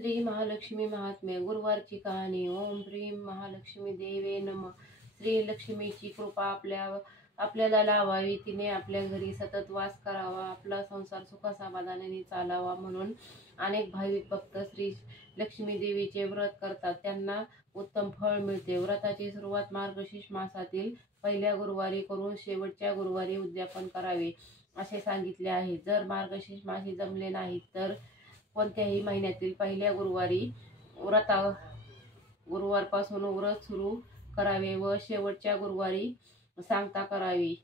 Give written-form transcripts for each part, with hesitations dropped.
श्री महालक्ष्मी महात्म्य गुरुवारची कहाणी। ओम ह्रीं महालक्ष्मी देवे नमः। श्री लक्ष्मीची कृपा आपल्याला लावावी, तिने आपल्या घरी सतत वास करावा, आपला संसार सुखसमाधानाने चालावा म्हणून अनेक भाविक भक्त श्री लक्ष्मी देवीचे व्रत करतात, त्यांना उत्तम फळ मिळते। व्रताची सुरुवात मार्गशीर्ष मासातील पहिल्या गुरुवारी करून शेवटच्या गुरुवारी उद्यापन करावे असे सांगितले आहे। जर मार्गशीर्ष मासी जमले नाही तर कोणत्याही महिन्यातील पहिल्या गुरुवारपासून व्रत सुरू करावे व शेवटच्या गुरुवारी सांगता करावी।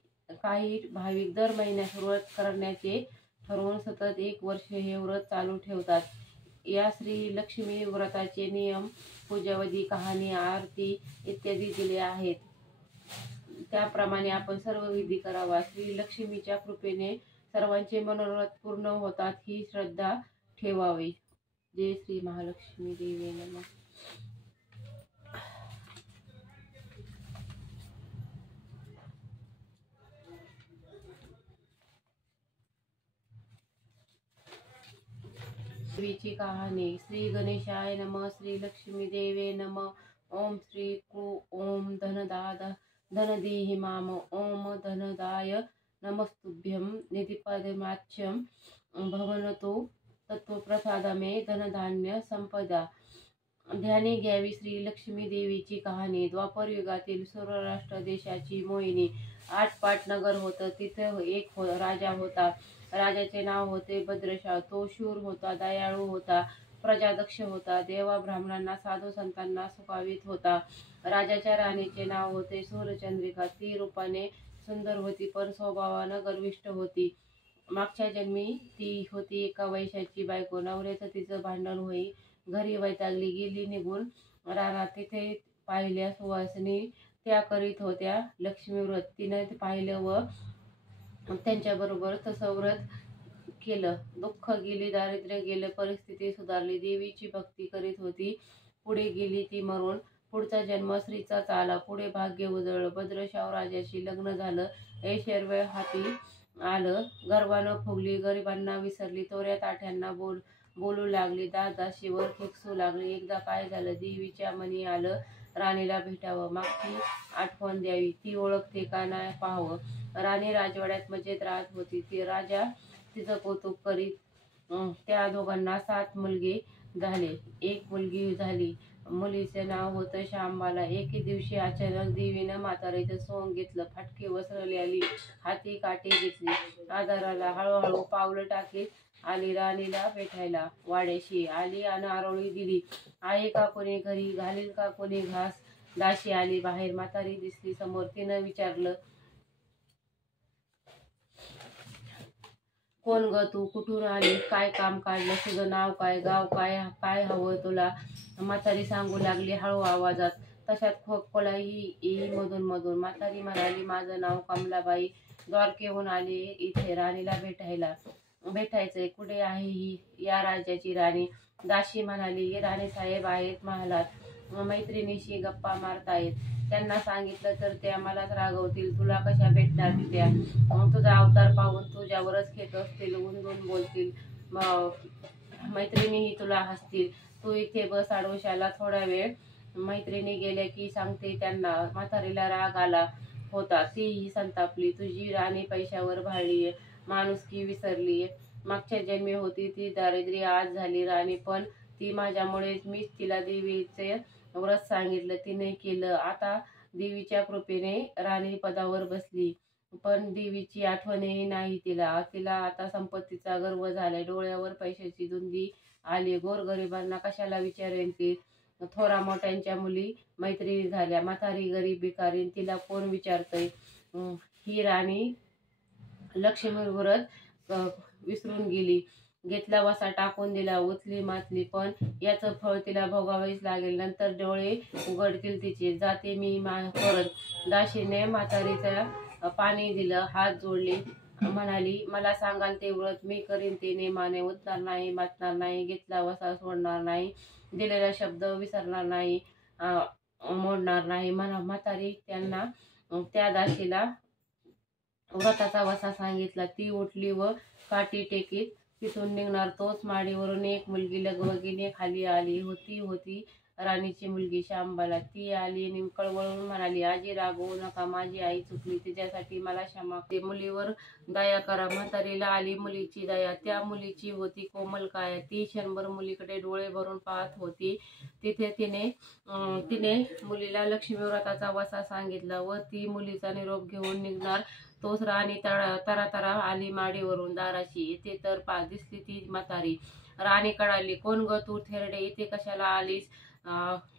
काही भाविक दर महिन्यात व्रत करण्याचे ठरवून सतत 1 वर्ष हे व्रत चालू ठेवतात। या श्री लक्ष्मी व्रताचे नियम, पूजाविधी, कहाणी, आरती इत्यादी दिले आहेत, त्याप्रमाणे आपण सर्व विधी करावा। श्री लक्ष्मीच्या कृपेने सर्वांचे मनोरथ पूर्ण होतात ही श्रद्धा ठेवावी। जय श्री महालक्ष्मी देवी नमः। देवीची कहाणी। श्री गणेशाय नमः। श्री लक्ष्मी देवे नमः। ओम श्री कु ओम धनदेहि माम। ओम धनदाय नमस्तुभ्यं। निधिपदमाच्यं भवनतो तत्वप्रसादमे धनधान्य संपदा। ध्यानी घ्यावी श्री लक्ष्मी देवीची कहाणी। द्वापर युगातील सौराष्ट्र देशाची मोहिनी 8 पाट नगर होतं। तिथे एक राजा होता। राजाचे नाव होते भद्रशाह। तो शूर होता, दयाळू होता, प्रजादक्ष होता, देवा ब्राह्मणांना, साधू संतांना सुखावीत होता। राजाच्या राणीचे नाव होते सूर्यचंद्रिका। ती रूपाने सुंदर होती पण स्वभावानं गर्विष्ठ होती। मागच्या जन्मी ती होती एका वैश्याची बायको। नवऱ्याचं तिचं भांडण होई घरी वैतागली गेली निघून रानात। तिथे पाहिल्या सुवासिनी त्या करीत होत्या लक्ष्मी व्रत। तिने पाहिलं व त्यांच्याबरोबर तसं व्रत केलं। दुःख गेली, दारिद्र्य गेलं, परिस्थिती सुधारली। देवीची भक्ती करीत होती। पुढे गेली ती मरून। पुढचा जन्म स्त्रीचाच आला। पुढे भाग्य उजळलं। भद्रशाह राजाशी लग्न झालं। ऐश्वर्य हाती आलं। गर्वानं फुगली, गरिबांना विसरली, चोऱ्या ताठ्यांना बोलू लागली, दासीवर खेकसू लागली। एकदा काय झालं, देवीच्या मनी आलं राणीला भेटावं, मागची आठवण द्यावी, ती ओळखते का नाही पाहावं। राणी राजवाड्यात मजेत राहत होती। ती राजा तिचं कौतुक करीत। त्या दोघांना 7 मुलगे झाले, 1 मुलगी झाली। मुलीचे नाव होतं शांबाला। एके दिवशी अचानक देवीनं म्हातारीचं सोंग घेतलं, फाटके वस्त्र आली, हाती काठी घेतली, आधाराला हळूहळू पावलं टाकीत आली राणीला भेटायला। वाड्याशी आली अन आरोळी दिली, आहे का कोणी घरी, घालील का कोणी घास। दासी आली बाहेर, म्हातारी दिसली समोर। तिनं विचारलं, कोण ग तू, कुठून आली, काय काम काढलं, तुझं नाव काय, गाव काय, काय हवं तुला। म्हातारी सांगू लागली हळू आवाजात, तशात खोकलाही येई मधून मधून। म्हातारी म्हणाली, माझं नाव कमलाबाई, द्वारकेहून आली इथे राणीला भेटायचंय। कुठे आहे ही या राजाची राणी। दासी म्हणाली, राणीसाहेब आहेत महालात, मैत्रिणीशी गप्पा मारतायत, त्यांना सांगितलं तर त्या मलाच रागवतील, तुला कशा भेटणार त्या, तुझा अवतार पाहून तुझ्यावरच खेच असतील, उंदून बोलतील, मैत्रिणीही तुला हसतील, तू इथे बस आडोशाला थोडा वेळ। मैत्रिणी गेल्या की सांगते त्यांना। म्हातारीला राग आला होता, तीही संतापली, तुझी राणी पैशावर भाळलीये, माणुसकी विसरलीये, मागच्या जन्मी होती ती दारिद्र्य, आज झाली राणी, पण ती माझ्यामुळेच, मीच तिला देवीचे व्रत सांगितलं, तिने केलं, आता देवीच्या कृपेने राणी पदावर बसली, पण देवीची आठवणही नाही तिला आता संपत्तीचा गर्व झालाय, डोळ्यावर पैशाची धुंदी आली, गोरगरिबांना कशाला विचारेन ती, थोरा मोठ्यांच्या मुली मैत्रिणी झाल्या, म्हातारी गरीब भिकारी, तिला कोण विचारतय। ही राणी लक्ष्मी व्रत विसरून गेली, घेतला वसा टाकून दिला, उचली मातली, पण याचं फळ तिला भोगावेच लागेल, नंतर डोळे उघडतील तिचे, जाते मी परत। दासीने म्हातारीचं पाणी दिलं, हात जोडले, म्हणाली, मला सांगाल ते व्रत मी करीन ते नेमाने, उठणार नाही, मातणार नाही, घेतला वसा सोडणार नाही, दिलेला शब्द विसरणार नाही, मोडणार नाही। म्हातारी त्या दासीला व्रताचा वसा सांगितला। ती उठली व काठी टेकीत तिथून निघणार तोच माडीवरून एक मुलगी लगबगीने खाली आली होती राणीची मुलगी शांबाला. ती आली आणि कळवळून म्हणाली, आजी रागवू नका, माझी आई चुकली, तिच्यासाठी मला क्षमा दे. मुलीवर दया करा. म्हातारीला आली मुलीची दया. त्या मुलीची होती कोमल काया. ती क्षणभर मुलीकडे डोळे भरून पाहत होती. तिथे तिने मुलीला लक्ष्मी व्रताचा वसा सांगितला व ती मुलीचा निरोप घेऊन निघणार तोच राणी तरा आली माडीवरून दाराशी. इथे तर दिसली ती म्हातारी. राणी कळाली, कोण ग तू थेरडे, इथे कशाला आलीस?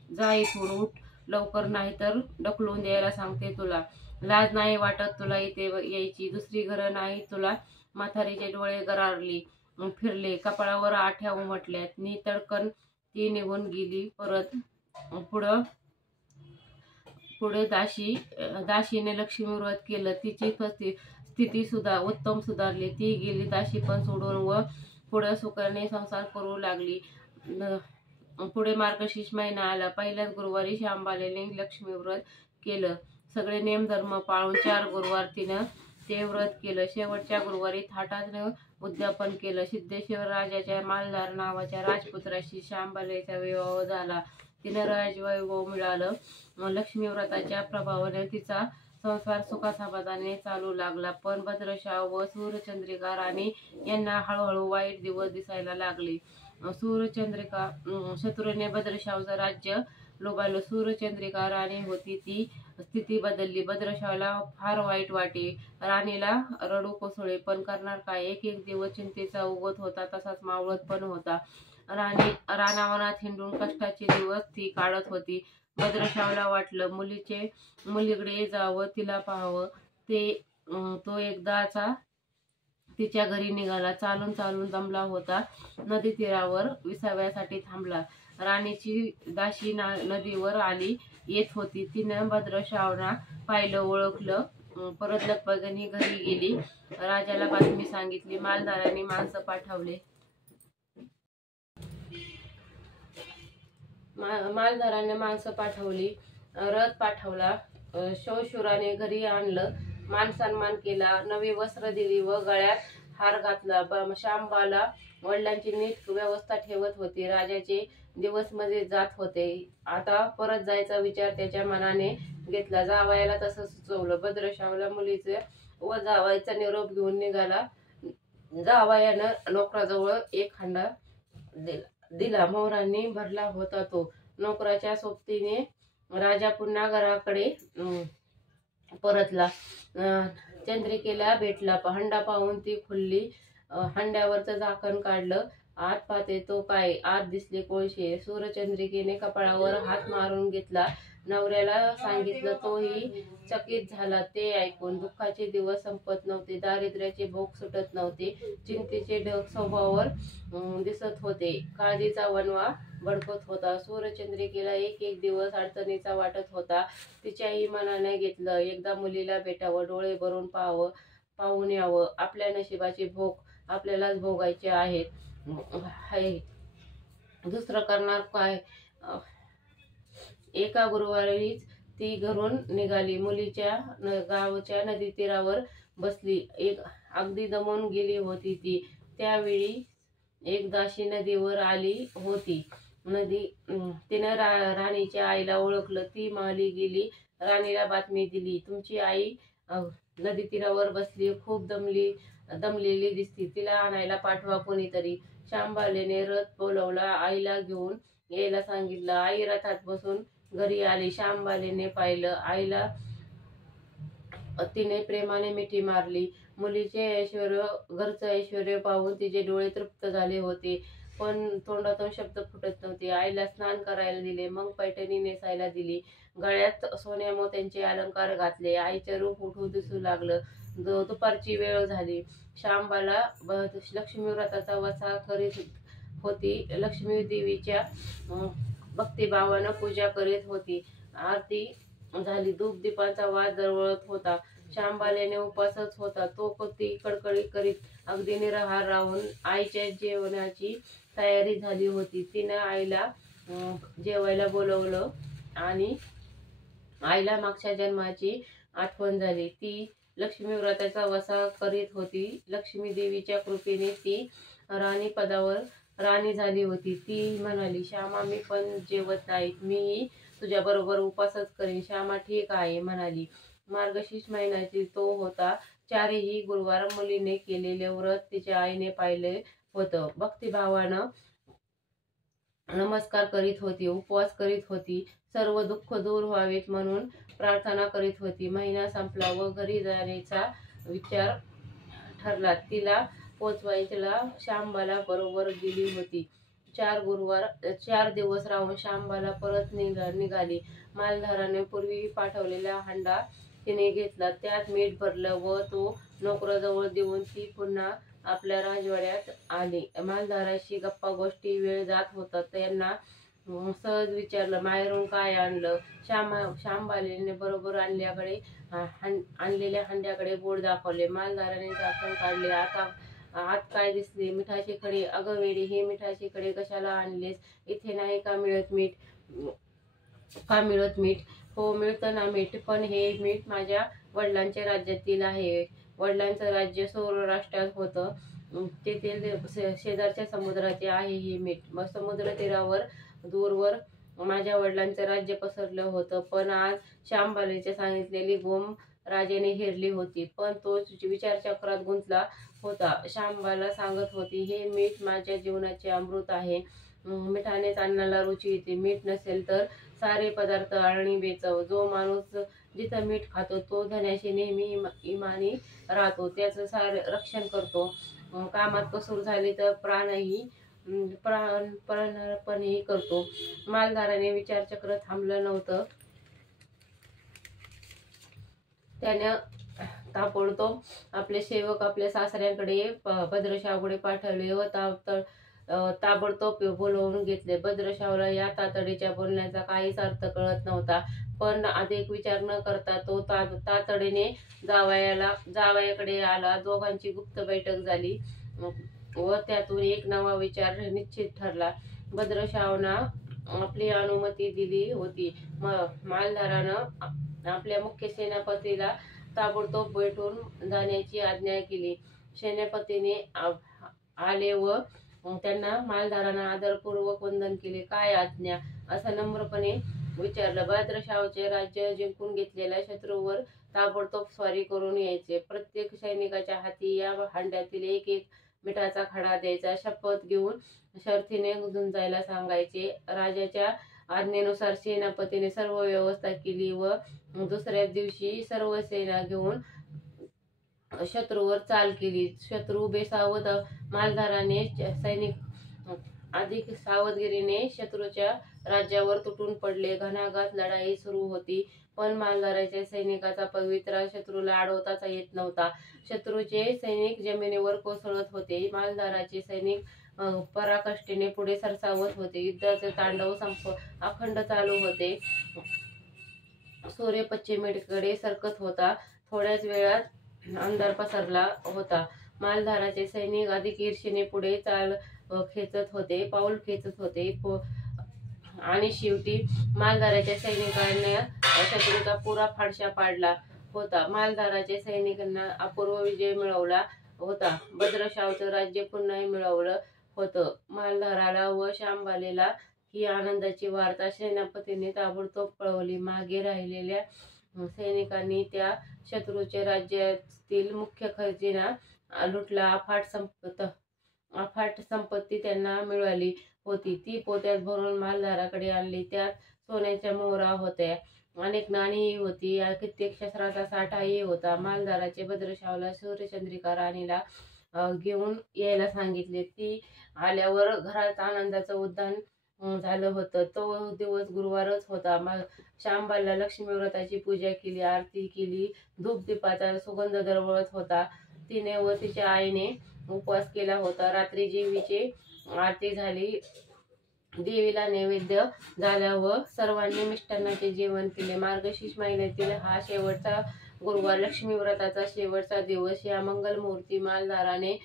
जा इथून, उठ लवकर, नाही तर ढकलून द्यायला सांगते तुला. लाज नाही वाटत तुला इथे यायची? दुसरी घरं नाही तुला? म्हातारीचे डोळे गरारली फिरले, कपाळावर आठ्या उमटल्यात. नी तडकन ती निघून गेली परत. पुढे दाशीने लक्ष्मी व्रत केलं. तिची स्थिती उत्तम सुधारली. ती गेली दाशी पण सोडून व पुढे सुखाने संसार करू लागली. पुढे मार्गशीर्ष महिना आला. पहिल्याच गुरुवारी शांबालेने लक्ष्मी व्रत केलं. सगळे नेमधर्म पाळून 4 गुरुवार तिनं ते व्रत केलं. शेवटच्या गुरुवारी थाटानं उद्यापन केलं. सिद्धेश्वर राजाच्या मालधार नावाच्या राजपुत्राशी शांबालेचा विवाह झाला. तिनं राजवैभव मिळालं. लक्ष्मी व्रताच्या प्रभावाने तिचा संसार सुखासमाधानाने चालू लागला. पण भद्रशाव व सूर्यचंद्रिका राणी यांना हळूहळू वाईट दिवस दिसायला लागले. शत्रूने भद्रशावचं राज्य लोभावलं. सूर्यचंद्रिका राणी होती ती स्थिती बदलली. भद्रशावला फार वाईट वाटे. राणीला रडू कोसळे, पण करणार काय? एक दिवस चिंतेचा उगवत होता तसाच मावळत पण होता. राणी रानावनात हिंडून कष्टाचे दिवस ती काढत होती. भद्रशावला वाटलं मुलीकडे जावं, तिला पाहावं. तो एकदाचा तिच्या घरी निघाला. चालून दमला होता. नदी तीरावर विसाव्यासाठी थांबला. राणीची दाशी नदीवर आली येत होती. तिनं भद्रशावना पाहिलं, ओळखलं. परत लगबगीने घरी गेली. राजाला बातमी सांगितली. मालधाराने माणसं पाठवले. रथ पाठवला. शौशुराने घरी आणलं. मानसन्मान केला. नवी वस्त्र दिली व गळ्यात हार घातला. शांबाला वडिलांची नीट व्यवस्था ठेवत होती. राजाचे दिवस मजेत जात होते. आता परत जायचा विचार त्याच्या मनाने घेतला. जावयाला तसं सुचवलं. भद्रशावला मुलीचे व जावयाचा निरोप घेऊन निघाला. जावयानं नोकराजवळ एक हांडा दिला. मोहरांनी भरला होता तो. नोकराच्या सोबतीने राजा पुन्हा घराकडे परतला. चंद्रिकेला भेटला. हंडा पाहून ती खुलली. हंड्यावरचं झाकण काढलं. आत पाहते तो काय, आत दिसले कोळशे. सूर्यचंद्रिकेने कपाळावर हात मारून घेतला. नवऱ्याला सांगितलं. तोही चकित झाला ते ऐकून. दुःखाचे दिवस संपत नव्हते. दारिद्र्याचे भोग सुटत नव्हते. चिंतेचे ढग स्वभावावर दिसत होते. काळजीचा वणवा भडकत होता. सूर्यचंद्रिकेला एक दिवस अडचणीचा वाटत होता. तिच्याही मनाने घेतलं, एकदा मुलीला भेटावं, डोळे भरून पाहून यावं. आपल्या नशिबाचे भोग आपल्यालाच भोगायचे आहेत. दुसरं करणार काय? एका गुरुवारीच ती घरून निघाली. मुलीच्या गावच्या नदी तीरावर बसली. अगदी दमून गेली होती ती. त्यावेळी एक दाशी नदीवर आली होती. तिनं राणीच्या आईला ओळखलं. ती माली गेली. राणीला बातमी दिली. तुमची आई नदी तीरावर बसली, खूप दमलेली दिसती. तिला आणायला पाठवा कोणीतरी. शांबालेने रथ बोलवला. आईला घेऊन यायला सांगितलं. आई रथात बसून घरी आली. शांबालेने पाहिलं आईला. तिने प्रेमाने मिठी मारली. मुलीचे घरचं ऐश्वर्य पाहून तिचे डोळे तृप्त झाले होते, पण तोंडातून शब्द फुटत नव्हते. आईला स्नान करायला दिले. मग पैठणी नेसायला दिली. गळ्यात सोन्या मोत्यांचे अलंकार घातले. आईचं रूप उठू दिसू लागलं. दुपारची वेळ झाली. शांबाला लक्ष्मी व्रताचा वसा करीत होती. लक्ष्मी देवीच्या भक्तिभावानं पूजा करीत होती. आरती झाली. धूप दीपांचा वास दरवळत होता. शांबालेने उपासच होता. तो ती कडकडी करीत अगदी निराहार राहून आईच्या जेवणाची तयारी झाली होती. तिनं आईला जेवायला बोलवलं आणि आईला मागच्या जन्माची आठवण झाली. ती लक्ष्मी व्रताचा वसा करीत होती. लक्ष्मी देवीच्या कृपेने ती राणी पदावर राणी झाली होती. ती म्हणाली, श्यामा मी पण जेवत नाहीत, मी तुझ्या बरोबर उपासच करीन. श्यामा ठीक आहे म्हणाली. मार्गशीर्ष महिन्यातील तो होता. चारही गुरुवार मुलीने केलेले व्रत तिच्या आईने पाहिले होतं. भक्तिभावानं नमस्कार करीत होती, उपवास करीत होती, सर्व दुःख दूर व्हावेत म्हणून प्रार्थना करीत होती. महिना संपला व घरी जाण्याचा विचार ठरला. तिला पोचवायला श्यामबाला बरोबर गेली होती. 4 दिवस राहून श्यामबाला परत निघाली. मालधाराने पूर्वी पाठवलेला हांडा तिने घेतला. त्यात मीठ भरलं व तो नोकराजवळ देऊन ती पुन्हा आपल्या राजवाड्यात आली. मालधाराशी गप्पा गोष्टी वेळ जात होता. त्यांना सहज विचारलं, माहेरून काय आणलं? श्यामबालेने बरोबर आणलेल्या हांड्याकडे बोट दाखवले. मालधाराने झाकण काढले. आत काय दिसले? मिठाचे खडे. अगं वेडी, हे मिठाचे खडे कशाला आणलेस? इथे नाही का मिळत मीठ? हो मिळतं ना मीठ, पण हे मीठ माझ्या वडिलांच्या राज्यातील आहे. वडिलांचं राज्य सौराष्ट्रात होतं. तेथील शेजारच्या समुद्राचे आहे हे मीठ. मग समुद्र तीरावर दूरवर माझ्या वडिलांचं राज्य पसरलं होतं. पण आज श्यामबालेच्या सांगितलेली गोम राजाने हेरली होती. पण तो विचारचक्रात गुंतला होता. श्यामबाला सांगत होती, हे मीठ माझ्या जीवनाचे अमृत आहे. मिठानेच अन्नाला रुची येते. मीठ नसेल तर सारे पदार्थ आणि बेचव. जो माणूस जिथं मीठ खातो तो धन्याशी नेहमी इमानी राहतो. त्याचं सारे रक्षण करतो. कामात कसूर झाली तर प्राणपणही करतो. मालधाराने विचारचक्र थांबलं नव्हतं. त्याने ताबडतोब आपले सेवक आपल्या सासऱ्यांकडे भद्रशाहकडे पाठवले व ताबडतोब बोलवून घेतले. भद्रशाहला या तातडीच्या बोलण्याचा काहीच अर्थ कळत नव्हता. पण अधिक विचार न करता तो तातडीने जावयाकडे आला. दोघांची गुप्त बैठक झाली व त्यातून एक नवा विचार निश्चित ठरला. भद्रशाहना आपली अनुमती दिली होती. मालधारानं आपल्या मुख्य सेनापतीला ताबडतोब भेटून जाण्याची आज्ञा केली. सेनापतीने आले व त्यांना मालधारांना आदरपूर्वक वंदन केले. काय आज्ञा? असं नम्रपणे विचारलं. भद्रशाहचे राज्य जिंकून घेतलेल्या शत्रूवर ताबडतोब स्वारी करून यायचे. प्रत्येक सैनिकाच्या हाती या हांड्यातील एक मिठाचा खडा द्यायचा. शपथ घेऊन शर्थीने झुंजायला सांगायचे. राजाच्या आज्ञेनुसार सेनापतीने सर्व व्यवस्था केली व दुसऱ्याच दिवशी सर्व सेना घेऊन शत्रूवर चाल केली. शत्रू बेसावध. मालधाराने सैनिक अधिक सावधगिरीने शत्रूच्या राज्यावर तुटून पडले. घणाघात लढाई सुरू होती. पण मालधाराच्या सैनिकाचा पवित्रा शत्रूला अडवताच येत नव्हता. शत्रूचे सैनिक जमिनीवर कोसळत होते. मालधाराचे सैनिक पराकाष्ठेने पुढे सरसावत होते. युद्धाचे तांडव अखंड चालू होते. सूर्य पश्चिमेकडे सरकत होता. थोड्याच वेळात अंधार पसरला होता. मालधाराचे सैनिक अधिक ईर्षेने पुढे पाऊल खेचत होते आणि शेवटी मालधाराच्या सैनिकांना शत्रूचा पुरा फाडशा पाडला होता. मालधाराच्या सैनिकांना अपूर्व विजय मिळवला होता. भद्रशाहचं राज्य पुन्हा मिळवलं होतं. मालधाराला व श्यामबालेला ही आनंदाची वार्ता सेनापतीने ताबडतोब कळवली. मागे राहिलेल्या सैनिकांनी त्या शत्रूच्या राज्यातील मुख्य खजिना लुटला. अफाट संपत्ती त्यांना मिळाली होती. ती पोत्यात भरून मालधाराकडे आणली. त्यात सोन्याच्या मोहरा होत्या. अनेक नाणीही होती. कित्येक शस्त्राचा साठाही होता. मालधाराचे भद्रशाहला सूर्यचंद्रिका राणीला घेऊन यायला सांगितले. ती आल्यावर घरात आनंदाचं उद्यान झालं होतं. तो दिवस गुरुवारच होता. श्यामबाला लक्ष्मी व्रताची पूजा केली, आरती केली. धूपदीपाचा सुगंध दरवळत होता. तिने व तिच्या आईने उपवास केला होता. रात्री देवीची आरती झाली. देवीला नैवेद्य झाला व सर्वांनी मिष्टान्नाचे जेवण केले. मार्गशीर्ष महिन्यातील हा शेवटचा गुरुवार, लक्ष्मी व्रताचा शेवटचा दिवस. या मंगलमुहूर्ती मालधाराने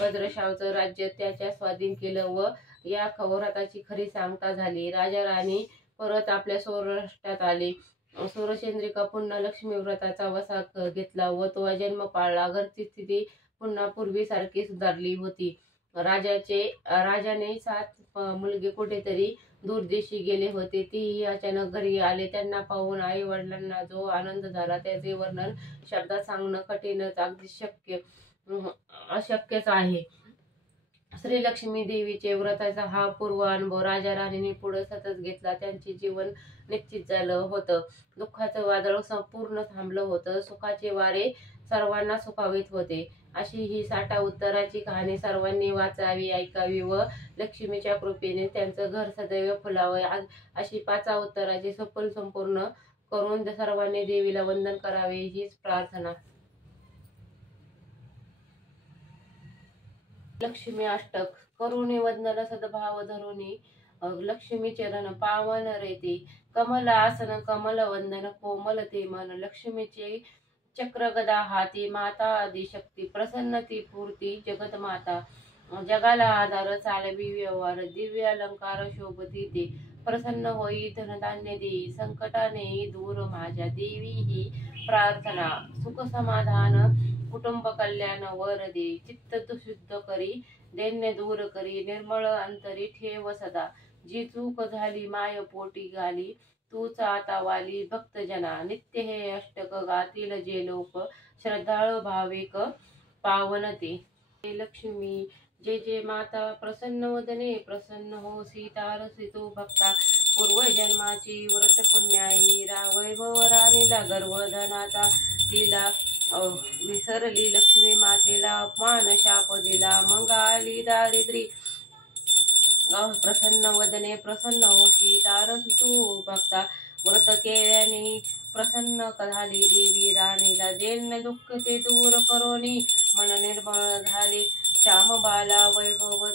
भद्रशाहचं राज्य त्याच्या स्वाधीन केलं व या व्रताची खरी सांगता झाली. राजा राणी परत आपल्या सौराष्ट्रात आले. सूर्यचंद्रिका पुन्हा लक्ष्मी व्रताचा वसा घेतला व तो जन्म पाळला. घरची स्थिती पुन्हा पूर्वीसारखी सुधारली होती. राजाने 7 मुलगे कुठेतरी दूरदेशी गेले होते. तेही अचानक घरी आले. त्यांना पाहून आई वडिलांना जो आनंद झाला त्याचे वर्णन शब्दात सांगणं कठीणच, अगदी अशक्यच आहे. श्री लक्ष्मी देवीचे व्रताचा हा पूर्व अनुभव राजा राणीने पुढे सतत घेतला. त्यांचे जीवन निश्चित झालं होतं. दुःखाचं वादळ संपूर्ण थांबलं होतं. सुखाचे वारे सर्वांना सुखावीत होते. अशी ही 60 उत्तराची कहाणी सर्वांनी वाचावी, ऐकावी व लक्ष्मीच्या कृपेने त्यांचं घर सदैव फुलावं अशी 5 उत्तराची सफल संपूर्ण करून सर्वांनी देवीला वंदन करावे हीच प्रार्थना. लक्ष्मी अष्टक. करुणी वंदन सद्भाव धरुणी लक्ष्मी चरण पावन रेती. कमल आसन कमल वंदन कोमल ते मन. लक्ष्मीचे चक्र गदा हाती माता आदिशक्ती. प्रसन्न ती पूर्ती जगत माता. जगाला आधार चालवी व्यवहार. दिव्य अलंकार शोभती ते. प्रसन्न होई धनधान्य देई. संकटाने दूर माझ्या देवी ही प्रार्थना. सुख समाधान कुटुंब कल्याण वर दे. चित्त शुद्ध करी दैन्य दूर करी. निर्मळ अंतरी ठेव सदा. जी चूक झाली माय पोटी घाली. तूच आता वाली भक्तजना. नित्य हे अष्टक गातील जे लोक. श्रद्धाळू भाविक पावन ते. लक्ष्मी जय जय माता. प्रसन्न वदने प्रसन्न हो सीतारसी तू भक्ता. पूर्वजन्माची व्रत पुण्याई. वैभव राणीला गर्वधनाचा तिला विसरली लक्ष्मी मातेला. अपमान शाप दिला मग आली दारिद्री. प्रसन्न वदने प्रसन्न होशी तारस तू भक्ता. व्रत केल्याने प्रसन्न झाली देवी राणीला. दैन्य दुःख ते दूर करोनी मन निर्मळ झाले. श्याम बाला वैभव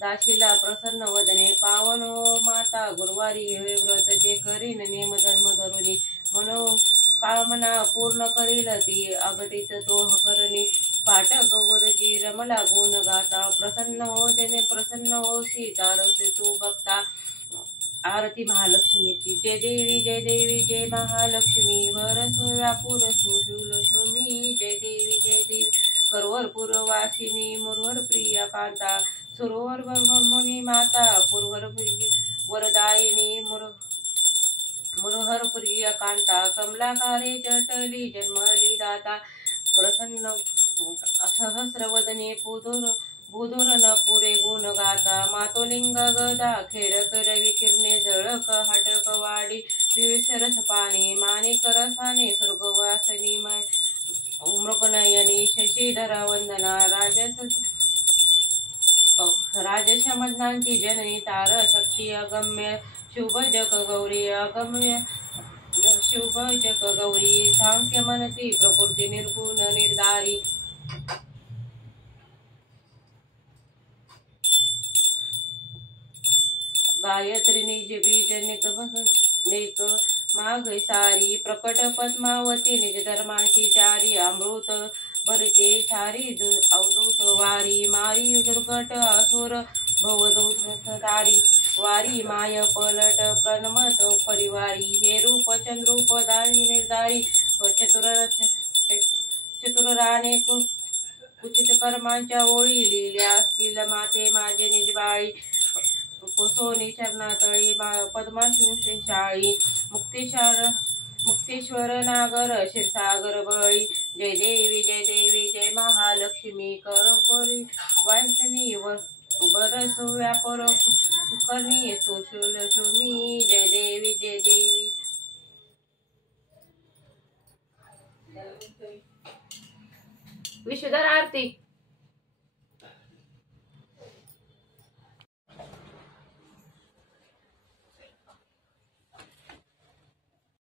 दाशीला प्रसन्न वदने. पावन हो माता गुरुवारी हे व्रत जे करीन नेम धर्म धरुनी. म्हणून कामना पूर्ण करील ती अघटित तो करणी. पाठ गौरजी रमला गुण गाता. प्रसन्न हो देने प्रसन्न हो सीतारसे तू भक्ता. आरती महालक्ष्मीची. जय देवी जय देवी जय महालक्ष्मी. वरसो व्यापूर सुशूल शूमी. जय देवी जय देवी करवरपूर वासिनी. मुरहर प्रिया कांता. सुरवर मुनी माता. पुरवर वरदायिनी. मुरहर प्रिय कांता. कमलाकारे जटली जन्मली दाता. प्रसन्न सहस्रवदने बुधुर न पुरे गुण गाता. मातोलिंग गदा खेळक रवी किरणे जळक हाटक वाडी. विसरस पाणी माणिक रसाने स्वर्गवासनी. मृगनयनी शशीधरा वंदना. राजशमनांची जननी तार शक्ती अगम्य. शुभ जग गौरी अगम्य शुभ जग गौरी. सांख्य मनती प्रकृती निर्गुण निर्धारी. गायत्री निज बीज नेक माग सारी. प्रकट पद्मावती निज धर्मांची चारी. अमृत भरते सारी अवधूत वारी. मारी दुर्घट असुर भवदूत तारी. वारी माय पलट प्रणमत परिवारी. हे रूप चंद्रूप दारी निर्धारी. चतुराने कुचित कर्मांच्या ओळी लिहिल्या असतील माते माझे निजबाळी. सोनी चरणातळी पद्माशू शाळी. मुक्तेश्वर नागर क्षीरसागर बळी. जय देवी जय देवी जय महालक्ष्मी. करपुरी वासनी बरसो व्यापर करणी सुशूल शूमी. जय देवी जय देवी. विश्वधर आरती.